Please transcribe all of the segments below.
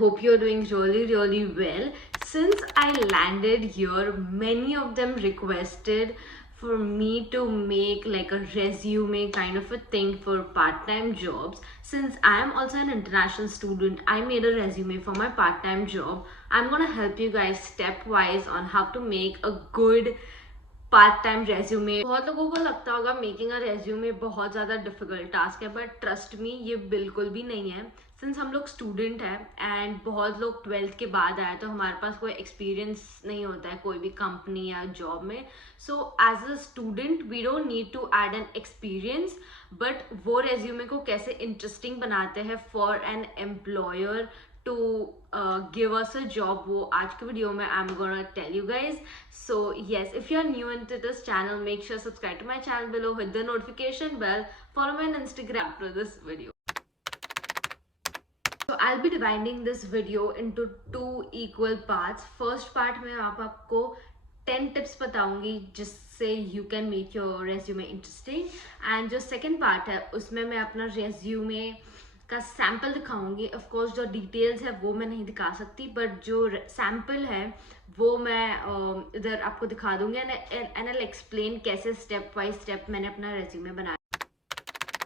hope you're doing really well. Since I landed here, many of them requested for me to make like a resume kind of a thing for part-time jobs. Since I am also an international student, I made a resume for my part-time job. I'm gonna help you guys stepwise on how to make a good part time resume. बहुत लोगों को लगता होगा making a resume बहुत ज़्यादा difficult task है, but trust me ये बिल्कुल भी नहीं है. सिंस हम लोग स्टूडेंट हैं एंड बहुत लोग 12th के बाद आए तो हमारे पास कोई एक्सपीरियंस नहीं होता है कोई भी कंपनी या जॉब में. So as a student we don't need to add an experience, but वो रेज्यूमे को कैसे इंटरेस्टिंग बनाते हैं for an employer to give us a job, वो आज के वीडियो में I'm gonna tell you guys. So yes, if you're new into this channel, make sure subscribe to my channel below, hit the notification bell, follow me on Instagram after this video. So I'll be dividing this video into 2 equal parts. First part में आपको 10 tips बताऊंगी जिससे you can make your resume interesting, and जो second part है उसमें मैं अपना resume का सैम्पल दिखाऊंगी. ऑफ कोर्स जो डिटेल्स है वो मैं नहीं दिखा सकती, बट जो सैम्पल है वो मैं इधर आपको दिखा दूंगी एंड आई एक्सप्लेन कैसे स्टेप बाय स्टेप मैंने अपना रेज्यूमे बनाया.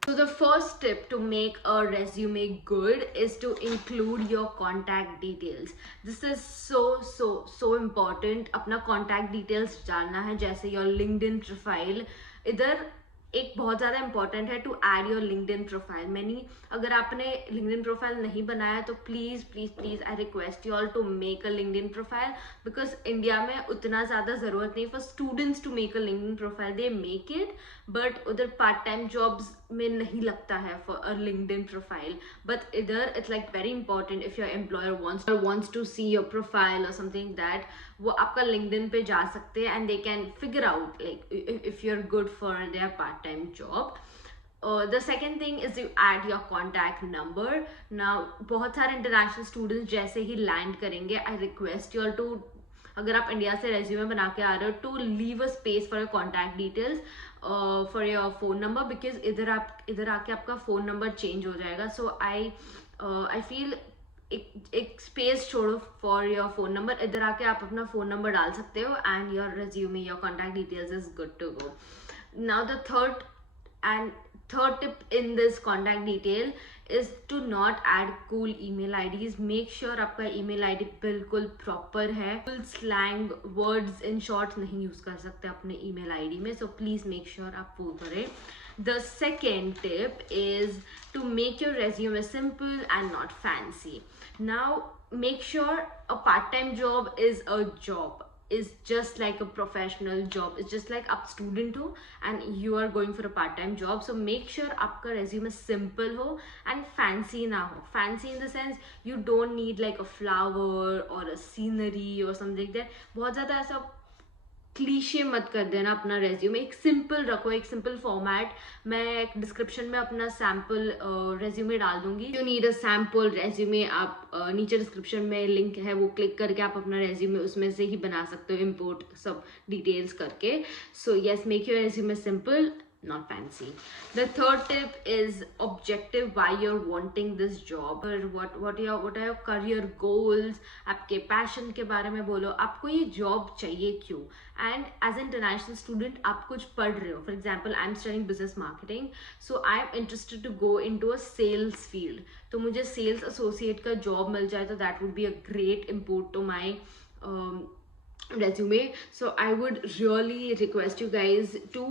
So the first tip to make a resume good is to include your contact details. This is so important. अपना contact details डालना है, जैसे your LinkedIn profile. इधर एक बहुत ज़्यादा इंपॉर्टेंट है to add your LinkedIn profile. मैंने अगर आपने लिंक्डइन प्रोफाइल नहीं बनाया तो please please please I request you all to make a LinkedIn profile, because India में उतना ज़्यादा ज़रूरत नहीं for students to make a LinkedIn profile. They make it, but उधर पार्ट टाइम जॉब्स में नहीं लगता है for a LinkedIn profile. But इधर it's like very important if your employer wants to see your profile or something that वो आपका लिंक्डइन पे जा सकते हैं and they can figure out like if you are good for their part time job. The second thing is you add your contact number. Now बहुत सारे international students जैसे ही लैंड करेंगे, I request you all to, अगर आप इंडिया से रेज्यूमे बना के आ रहे हो, to leave a space for your contact details for your phone number, because इधर आके आपका फ़ोन नंबर चेंज हो जाएगा. सो आई फील एक स्पेस छोड़ो फॉर योर फोन नंबर. इधर आके आप अपना फ़ोन नंबर डाल सकते हो and your resume, your contact details is good to go. Now the third tip in this contact detail is to not add cool email IDs. Make sure आपका email ID बिल्कुल proper है. Full slang words in short नहीं use कर सकते अपने email ID में, so please make sure आप वो करें. The second tip is to make your resume simple and not fancy. Now make sure a part-time job is a job, is just like a professional job. It's just like आप student हो and you are going for a part-time job. So make sure आपका resume simple हो and fancy ना हो. Fancy in the sense you don't need like a flower or a scenery or something like that. बहुत ज़्यादा ऐसा क्लीशे मत कर देना अपना रेज्यूमे. एक सिंपल रखो, एक सिंपल फॉर्मेट. मैं डिस्क्रिप्शन में अपना सैम्पल रेज्यूमे डाल दूंगी. You need a sample resume, आप नीचे डिस्क्रिप्शन में लिंक है, वो क्लिक करके आप अपना रेज्यूमे उसमें से ही बना सकते हो, इंपोर्ट सब डिटेल्स करके. So yes, make your resume simple, not fancy. The third tip is objective, why you're wanting this job, or what are your career goals. आपके passion के बारे में बोलो, आपको ये job चाहिए क्यों. And as an international student आप कुछ पढ़ रहे हो, for example I'm studying business marketing, so I'm interested to go into a sales field. तो मुझे sales associate का job मिल जाए तो that would be a great import to my resume. So I would really request you guys to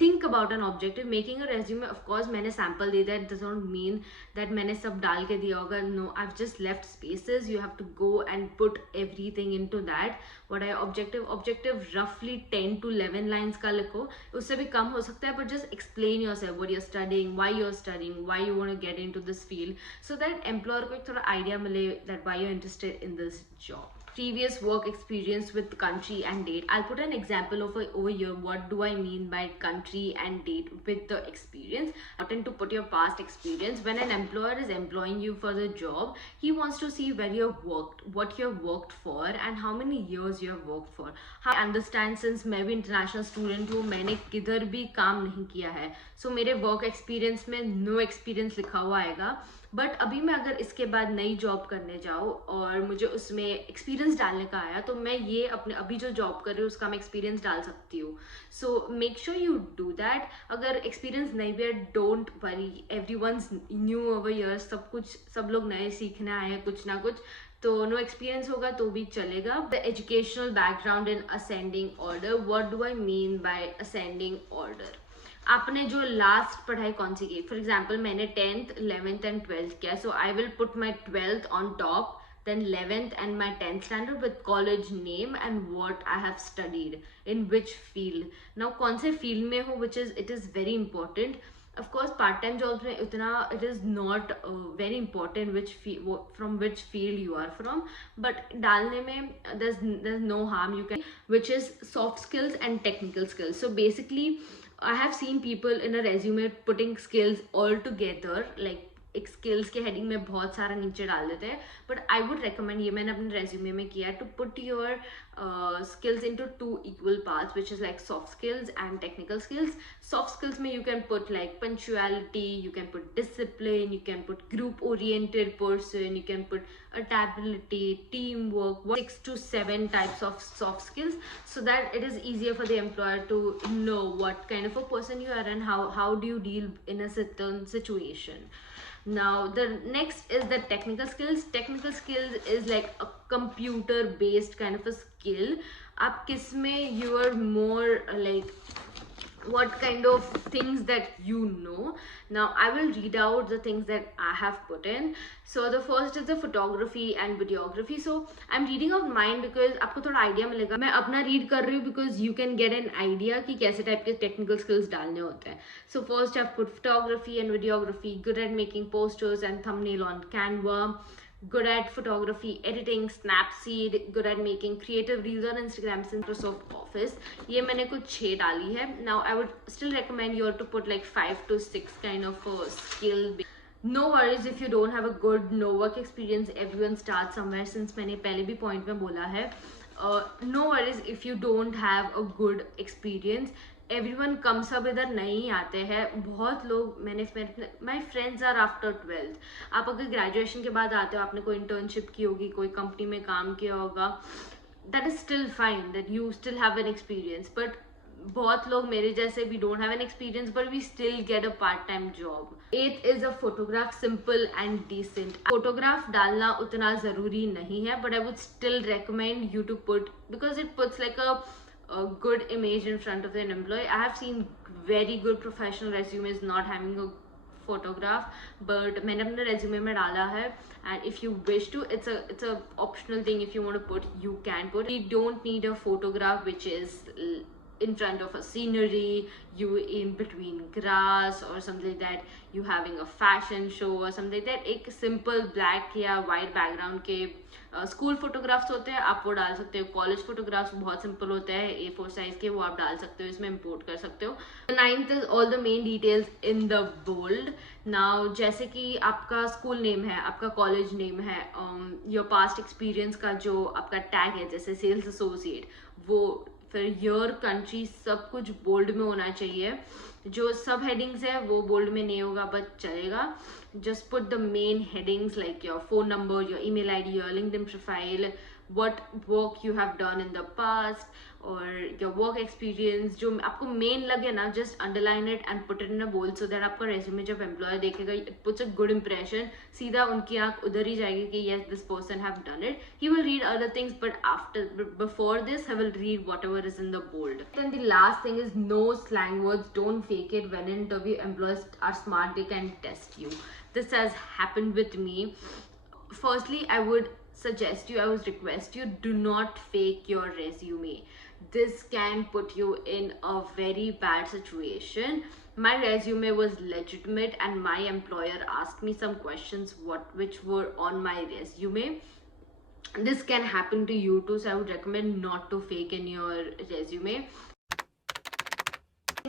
think about an objective. Making a resume, of course मैंने sample दे दिया, it does not mean that मैंने सब डाल के दिया होगा. No, I've just left spaces. You have to go and put everything into that. What are objective roughly 10 to 11 lines का लिखो. उससे भी कम हो सकता है, but just explain yourself, what you're studying, why you're studying, why you want to get into this field, so that employer को एक थोड़ा idea मिले that why you're interested in this job. Previous work experience with country and date. I'll put an example over here. What do I mean by country and date with the experience? Important to put your past experience. When an employer is employing you for the job, he wants to see where you have worked, what you have worked for, and how many years you have worked for. I understand, since मैं भी international student हूँ, मैंने किधर भी काम नहीं किया है, so मेरे work experience में no experience लिखा हुआ आएगा. बट अभी मैं अगर इसके बाद नई जॉब करने जाऊँ और मुझे उसमें एक्सपीरियंस डालने का आया तो मैं ये अपने अभी जो जॉब कर रही हूँ उसका मैं एक्सपीरियंस डाल सकती हूँ. So make sure you do that. अगर एक्सपीरियंस नहीं भी है, don't worry, everyone's new over years, सब लोग नए सीखने आए हैं कुछ ना कुछ, तो नो एक्सपीरियंस होगा तो भी चलेगा. The educational background in ascending order. What do I mean by ascending order? आपने जो लास्ट पढ़ाई कौन सी की? फॉर एग्जाम्पल मैंने 10th 11th एंड 12th किया, so I will put my 12th on top, then 11th and my 10th standard with college name and what I have studied in which field. Now कौन से field में हो, which is it is very important. Of course part time jobs में उतना it is not very important which from which field you are from, but डालने में there's no harm. You can, which is soft skills and technical skills. So basically I have seen people in a resume putting skills all together, like एक स्किल्स के हेडिंग में बहुत सारा नीचे डाल देते हैं, बट आई वुड रिकमेंड, ये मैंने अपने रेज्यूमे में किया, to put your skills into two equal parts, which is like soft skills and technical skills. Soft skills में you can put like punctuality, you can put discipline, you can put group oriented person, you can put adaptability, teamwork, 6 to 7 types of soft skills, so that it is easier for the employer to know what kind of a person you are and how do you deal in a certain situation. Now the next is the technical skills. Technical skills is like a computer based kind of a skill. आप किस में you are more like what kind of things that you know. Now I will read out the things that I have put in. So the first is the photography and videography. So I'm reading out mine because आपको थोड़ा आइडिया मिलेगा. मैं अपना रीड कर रही हूँ because you can get an idea कि कैसे टाइप के टेक्निकल स्किल्स डालने होते हैं. So first I've put photography and videography, good at making posters and thumbnail on Canva, good at photography, editing, Snapseed, good at making creative reels on Instagram, Microsoft Office. ये मैंने कुछ 6 डाली है. Now I would still recommend you to put like 5 to 6 kind of a skill. No worries if you don't have a good no work experience. Everyone starts somewhere, since मैंने पहले भी point में बोला है. No worries if you don't have a good experience. Everyone कम सब इधर नहीं आते हैं. बहुत लोग my friends are after 12th. आप अगर ग्रेजुएशन के बाद आते हो, आपने कोई इंटर्नशिप की होगी, कोई कंपनी में काम किया होगा, that is still fine, that you still have an experience. But बहुत लोग मेरे जैसे भी don't have an experience but we still get a part time job. 8th is a photograph, simple and decent. Photograph डालना उतना जरूरी नहीं है, but I would still recommend you to put, because it puts like a good image in front of an employee. I have seen very good professional resumes not having a photograph, but मैंने अपने resume में डाला है, and if you wish to, it's a optional thing. If you want to put, you can put. You don't need a photograph which is in front of a scenery, you in between grass or something like that, you having a fashion show or something like that. एक simple black या white background के school photographs होते हैं, आप वो डाल सकते हो. कॉलेज फोटोग्राफ्स बहुत सिंपल होते हैं, A4 साइज के, वो आप डाल सकते हो, इसमें इंपोर्ट कर सकते हो. 9th is all the main details in the bold. Now जैसे कि आपका स्कूल नेम है, आपका कॉलेज नेम है, योर पास्ट एक्सपीरियंस का जो आपका टैग है, जैसे सेल्स एसोसिएट, वो फिर योर कंट्री, सब कुछ बोल्ड में होना चाहिए. जो सब हेडिंग्स है वो बोल्ड में नहीं होगा बट चलेगा. just put the main headings like your phone number, your email ID, your LinkedIn profile, what work you have done in the past or your work experience. जो आपको main लगे ना, just underline it and put it in a bold so that आपका resume जब employer देखेगा, it puts a good impression. सीधा उनकी आँख उधर ही जाएगी कि yes, this person have done it. He will read other things, but before this he will read whatever is in the bold. Then the last thing is no slang words. Don't fake it. When in interview, employers are smart, they can test you. This has happened with me. Firstly, I would request you, do not fake your resume. This can put you in a very bad situation. My resume was legitimate and my employer asked me some questions which were on my resume. This can happen to you too, so I would recommend not to fake in your resume.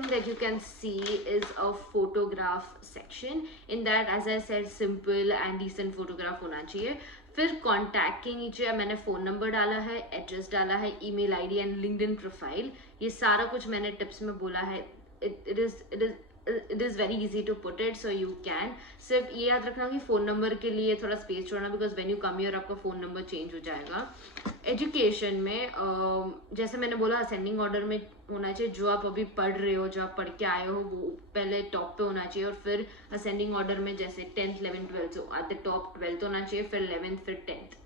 That you can see is a photograph section. In that, as I said, simple and decent photograph होना चाहिए. फिर कॉन्टैक्ट के नीचे मैंने phone number डाला है, एड्रेस डाला है, email ID and LinkedIn profile. ये सारा कुछ मैंने टिप्स में बोला है. it is it is very easy to put it, so you can. सिर्फ ये याद रखना कि फोन नंबर के लिए थोड़ा स्पेस छोड़ना, because when you come here आपका फोन नंबर चेंज हो जाएगा. एजुकेशन में जैसे मैंने बोला असेंडिंग ऑर्डर में होना चाहिए. जो आप अभी पढ़ रहे हो, जो आप पढ़ के आए हो, वो पहले टॉप पे होना चाहिए, और फिर असेंडिंग ऑर्डर में जैसे 10th 11th 12th, so at the top 12th होना चाहिए, फिर 11th, फिर 10th.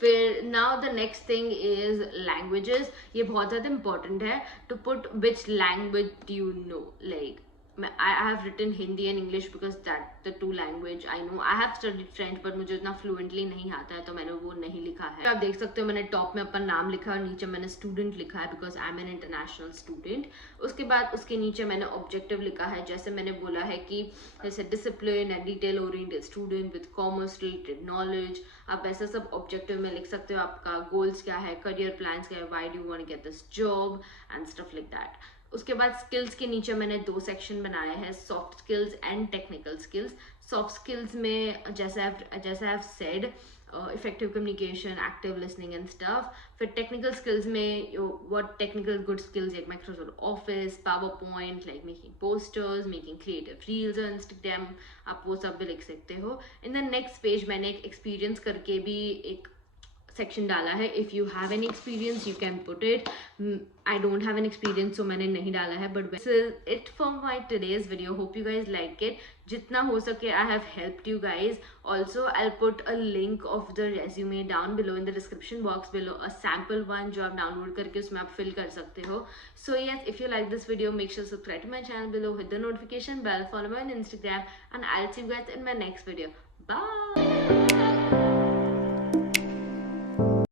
फिर now the next thing is languages. ये बहुत ज़्यादा इंपॉर्टेंट है to put which language do you know. Like I have written Hindi and English because that's the two language I know. I have studied French but मुझे इतना fluently नहीं आता है, तो मैंने वो नहीं लिखा है. आप देख सकते हो मैंने टॉप में अपना नाम लिखा है और नीचे मैंने स्टूडेंट लिखा है because I am an international student. उसके बाद उसके नीचे मैंने ऑब्जेक्टिव लिखा है. जैसे मैंने बोला है कि जैसे discipline and detail oriented student with commerce related knowledge. आप ऐसा सब ऑब्जेक्टिव में लिख सकते हो. आपका गोल्स क्या है, करियर प्लान्स क्या है, why do you want to get this job and stuff like that. उसके बाद स्किल्स के नीचे मैंने 2 सेक्शन बनाए हैं, soft skills and technical skills. Soft skills में जैसे I have said effective communication, active listening and stuff. फिर टेक्निकल स्किल्स में what technical good skills like Microsoft office, power point, like making posters, making creative reels on Instagram. आप वो सब भी लिख सकते हो. इन द नेक्स्ट पेज मैंने एक एक्सपीरियंस करके भी एक सेक्शन डाला है. If you have an experience you can put it. I don't have an experience so मैंने नहीं डाला है. But this is it for my today's video. Hope you guys like it. जितना हो सके I have helped you guys. Also I will put a link of the resume down below in the description box below, a sample one जो आप डाउनलोड करके उसमें आप फिल कर सकते हो. So yes, if you like this video make sure subscribe to my channel below, hit the notification bell, follow me on Instagram, and I will see you guys in my next video. Bye.